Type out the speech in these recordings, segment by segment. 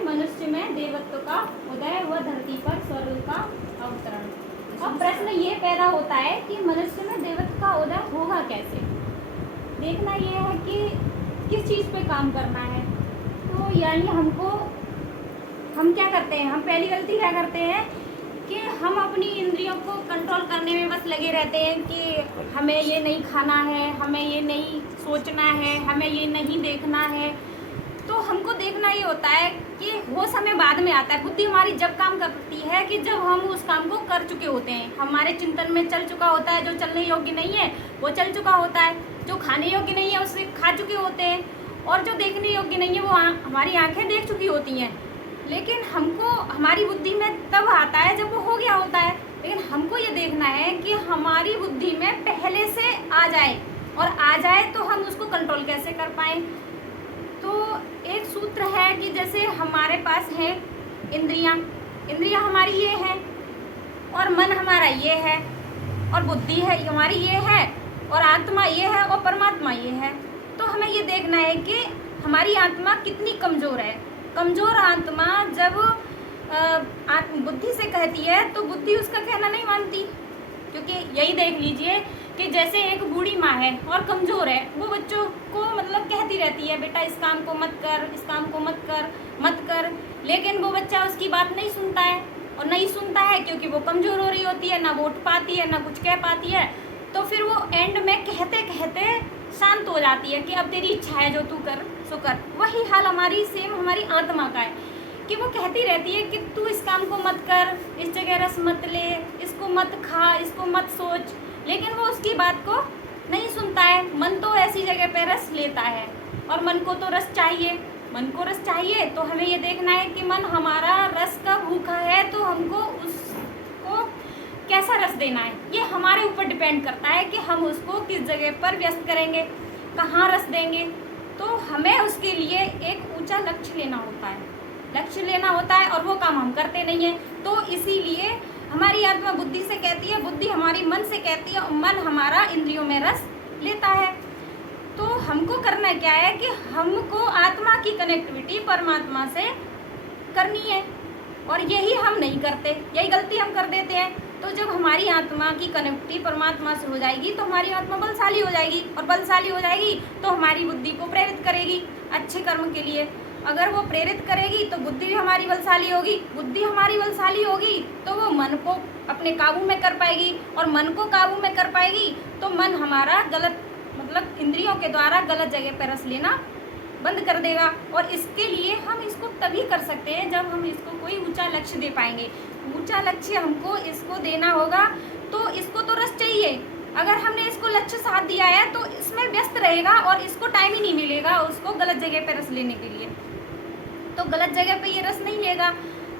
मनुष्य में देवत्व का उदय व धरती पर स्वर्ग का अवतरण। अब प्रश्न ये पैदा होता है कि मनुष्य में देवत्व का उदय होगा कैसे। देखना ये है कि किस चीज़ पे काम करना है। तो यानी हम क्या करते हैं, हम पहली गलती क्या करते हैं कि हम अपनी इंद्रियों को कंट्रोल करने में बस लगे रहते हैं कि हमें ये नहीं खाना है, हमें ये नहीं सोचना है, हमें ये नहीं देखना है। तो हमको देखना ये होता है कि वो समय बाद में आता है। बुद्धि हमारी जब काम करती है कि जब हम उस काम को कर चुके होते हैं, हमारे चिंतन में चल चुका होता है। जो चलने योग्य नहीं है वो चल चुका होता है, जो खाने योग्य नहीं है उसे खा चुके होते हैं, और जो देखने योग्य नहीं है वो हमारी आंखें देख चुकी होती हैं। लेकिन हमको हमारी बुद्धि में तब आता है जब वो हो गया होता है। लेकिन हमको ये देखना है कि हमारी बुद्धि में पहले से आ जाए, और आ जाए तो हम उसको कंट्रोल कैसे कर पाएँ। तो एक सूत्र है कि जैसे हमारे पास है इंद्रियां हमारी ये है, और मन हमारा ये है, और बुद्धि है हमारी ये है, और आत्मा ये है, और परमात्मा ये है। तो हमें ये देखना है कि हमारी आत्मा कितनी कमज़ोर है। कमज़ोर आत्मा जब बुद्धि से कहती है तो बुद्धि उसका कहना नहीं मानती। क्योंकि यही देख लीजिए कि जैसे एक बूढ़ी माँ है और कमज़ोर है, वो बच्चों को मतलब कहती रहती है बेटा इस काम को मत कर, इस काम को मत कर, लेकिन वो बच्चा उसकी बात नहीं सुनता है। और नहीं सुनता है क्योंकि वो कमज़ोर हो रही होती है, ना वो उठ पाती है, ना कुछ कह पाती है। तो फिर वो एंड में कहते कहते शांत हो जाती है कि अब तेरी इच्छा है जो तू कर सो कर। वही हाल हमारी आत्मा का है कि वो कहती रहती है कि तू इस काम को मत कर, इस जगह रस मत ले, इसको मत खा, इसको मत सोच, लेकिन वो उसकी बात को नहीं सुनता है। मन तो ऐसी जगह पे रस लेता है, और मन को तो रस चाहिए। मन को रस चाहिए तो हमें ये देखना है कि मन हमारा रस का भूखा है, तो हमको उसको कैसा रस देना है ये हमारे ऊपर डिपेंड करता है कि हम उसको किस जगह पर व्यस्त करेंगे, कहाँ रस देंगे। तो हमें उसके लिए एक ऊंचा लक्ष्य लेना होता है, और वो काम हम करते नहीं हैं। तो इसीलिए हमारी आत्मा बुद्धि से कहती है, बुद्धि हमारी मन से कहती है, और मन हमारा इंद्रियों में रस लेता है। तो हमको करना क्या है कि हमको आत्मा की कनेक्टिविटी परमात्मा से करनी है, और यही हम नहीं करते, यही गलती हम कर देते हैं। तो जब हमारी आत्मा की कनेक्टिविटी परमात्मा से हो जाएगी तो हमारी आत्मा बलशाली हो जाएगी, और बलशाली हो जाएगी तो हमारी बुद्धि को प्रेरित करेगी अच्छे कर्म के लिए। अगर वो प्रेरित करेगी तो बुद्धि भी हमारी बलशाली होगी, बुद्धि हमारी बलशाली होगी तो वो मन को अपने काबू में कर पाएगी, और मन को काबू में कर पाएगी तो मन हमारा गलत मतलब इंद्रियों के द्वारा गलत जगह पर रस लेना बंद कर देगा। और इसके लिए हम इसको तभी कर सकते हैं जब हम इसको कोई ऊंचा लक्ष्य दे पाएंगे। ऊंचा लक्ष्य हमको इसको देना होगा, तो इसको तो रस चाहिए। अगर हमने इसको लक्ष्य साथ दिया है तो इसमें व्यस्त रहेगा, और इसको टाइम ही नहीं मिलेगा उसको गलत जगह पे रस लेने के लिए। तो गलत जगह पे ये रस नहीं लेगा,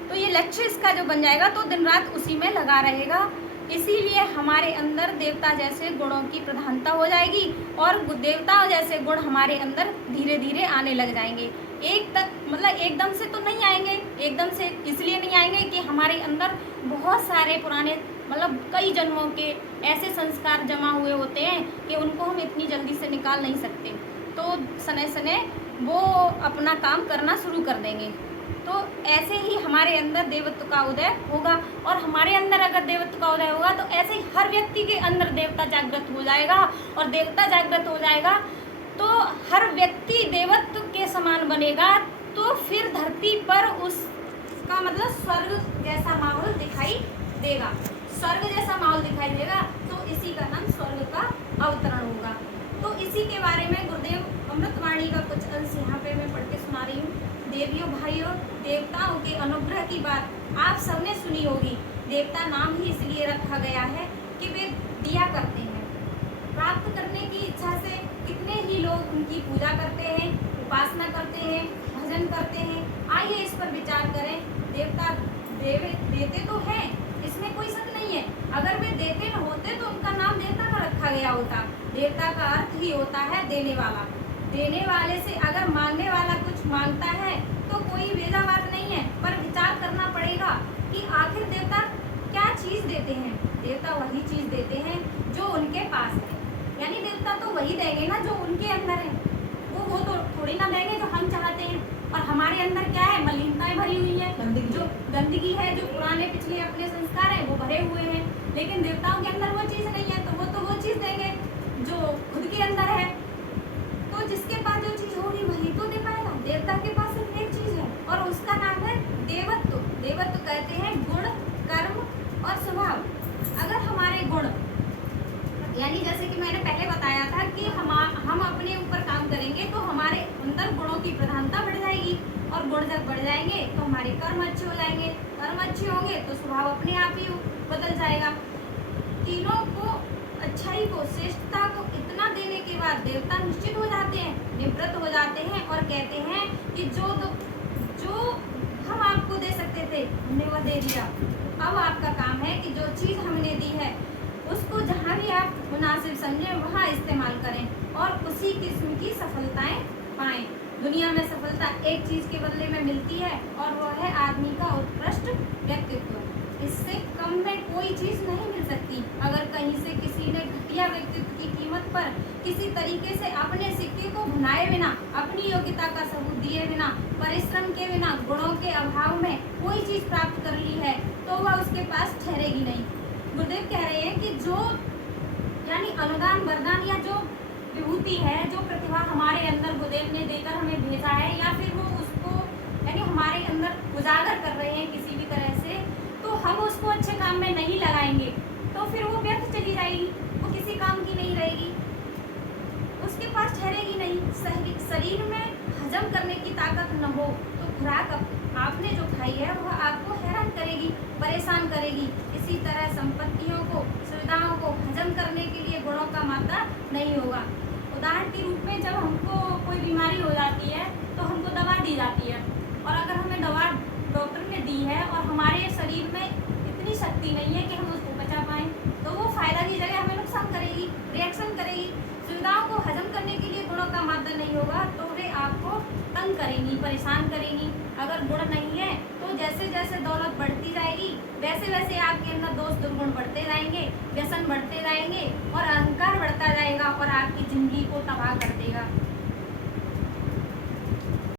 तो ये लक्ष्य इसका जो बन जाएगा तो दिन रात उसी में लगा रहेगा। इसीलिए हमारे अंदर देवता जैसे गुणों की प्रधानता हो जाएगी, और देवता जैसे गुण हमारे अंदर धीरे धीरे आने लग जाएंगे। एकदम से तो नहीं आएंगे, एकदम से इसलिए नहीं आएंगे कि हमारे अंदर बहुत सारे पुराने कई जन्मों के ऐसे संस्कार जमा हुए होते हैं कि उनको हम इतनी जल्दी से निकाल नहीं सकते। तो सने सने वो अपना काम करना शुरू कर देंगे। तो ऐसे ही हमारे अंदर देवत्व का उदय होगा, और हमारे अंदर अगर देवत्व का उदय होगा तो ऐसे ही हर व्यक्ति के अंदर देवता जागृत हो जाएगा, और देवता जागृत हो जाएगा तो हर व्यक्ति देवत्व के समान बनेगा। तो फिर धरती पर उसका स्वर्ग जैसा माहौल दिखाई देगा, स्वर्ग जैसा माहौल दिखाई देगा। तो इसी का नाम स्वर्ग का अवतरण होगा। तो इसी के बारे में गुरुदेव अमृतवाणी का कुछ अंश यहाँ पे मैं पढ़ के सुना रही हूँ। देवियों भाइयों, देवताओं के अनुग्रह की बात आप सबने सुनी होगी। देवता नाम ही इसलिए रखा गया है कि वे दिया करते हैं। प्राप्त करने की इच्छा से कितने ही लोग उनकी पूजा करते हैं, उपासना करते हैं, भजन करते हैं। आइए इस पर विचार करें। देवता देते तो हैं, इसमें कोई शक नहीं है। अगर वे देते न होते तो उनका नाम देवता का रखा गया होता। देवता का अर्थ ही होता है देने वाला। देने वाले से अगर मांगने वाला कुछ मांगता है तो कोई बेजा बात नहीं है, पर विचार करना पड़ेगा कि आखिर देवता क्या चीज़ देते हैं। देवता वही चीज़ देते हैं जो उनके पास है, यानी देवता तो वही देंगे ना जो उनके अंदर है। वो तो थोड़ी ना देंगे जो हम चाहते हैं। और हमारे अंदर क्या है, मलिनताएं भरी हुई है, जो गंदगी है, जो पुराने पिछले अपने संस्कार हैं वो भरे हुए हैं। लेकिन देवताओं के अंदर वो चीज नहीं है, तो वो चीज देंगे जो खुद के अंदर है। तो जिसके पास जो चीज होगी वही तो दे पाएगा। देवता के पास सिर्फ एक चीज है और उसका नाम है देवत्व। देवत्व कहते हैं गुण, कर्म और स्वभाव। अगर हमारे गुण, यानी जैसे कि मैंने पहले बताया था कि हम अपने ऊपर काम करेंगे तो हमारे अंदर गुणों की प्रधानता बढ़ जाएगी, और गुण जब बढ़ जाएंगे तो हमारे कर्म अच्छे हो जाएंगे, कर्म अच्छे होंगे तो स्वभाव अपने आप ही बदल जाएगा। तीनों को, अच्छाई को, श्रेष्ठता को इतना देने के बाद देवता निश्चित हो जाते हैं, निवृत्त हो जाते हैं और कहते हैं कि जो हम आपको दे सकते थे हमने वह दे दिया। अब आपका काम है कि जो चीज हमने दी है उसको जहाँ भी आप मुनासिब समझें वहाँ इस्तेमाल करें और उसी किस्म की सफलताएं पाएं। दुनिया में सफलता एक चीज के बदले में मिलती है और वह है आदमी का उत्कृष्ट व्यक्तित्व। इससे कम में कोई चीज नहीं मिल सकती। अगर कहीं से किसी ने घटिया व्यक्तित्व की कीमत पर किसी तरीके से अपने सिक्के को भुनाए बिना, अपनी योग्यता का सबूत दिए बिना, परिश्रम के बिना, गुणों के अभाव में कोई चीज प्राप्त कर ली है तो वह उसके पास ठहरेगी नहीं। गुरुदेव कह रहे हैं कि जो, यानी अनुदान, वरदान या जो विभूति है, जो प्रतिभा हमारे अंदर गुरुदेव ने देकर हमें भेजा है, या फिर वो उसको यानी हमारे अंदर उजागर कर रहे हैं किसी भी तरह से, तो हम उसको अच्छे काम में नहीं लगाएंगे तो फिर वो व्यर्थ चली जाएगी, वो किसी काम की नहीं रहेगी, उसके पास ठहरेगी नहीं। शरीर में हजम करने की ताकत न हो तो खुराक आपने जो खाई है वह आपको हैरान करेगी, परेशान करेगी। इसी तरह संपत्तियों को, सुविधाओं को हजम करने के लिए गुणों का मात्रा नहीं होगा। उदाहरण के रूप में जब हमको कोई बीमारी हो जाती है तो हमको दवा दी जाती है, और अगर हमें दवा डॉक्टर ने दी है और हमारे शरीर में इतनी शक्ति नहीं है कि हम उसको पचा पाएँ, तो वो फायदा की जगह हमें नुकसान करेगी, रिएक्शन करेगी। सुविधाओं को हजम करने के लिए गुणों का मात्रा नहीं होगा तो वे आपको तंग करेंगी, परेशान करेंगी। अगर गुण नहीं है तो जैसे जैसे दौलत बढ़ती जाएगी वैसे वैसे आपके अंदर दोष दुर्गुण बढ़ते जाएंगे, व्यसन बढ़ते जाएंगे और अहंकार बढ़ता जाएगा और आपकी जिंदगी को तबाह कर देगा।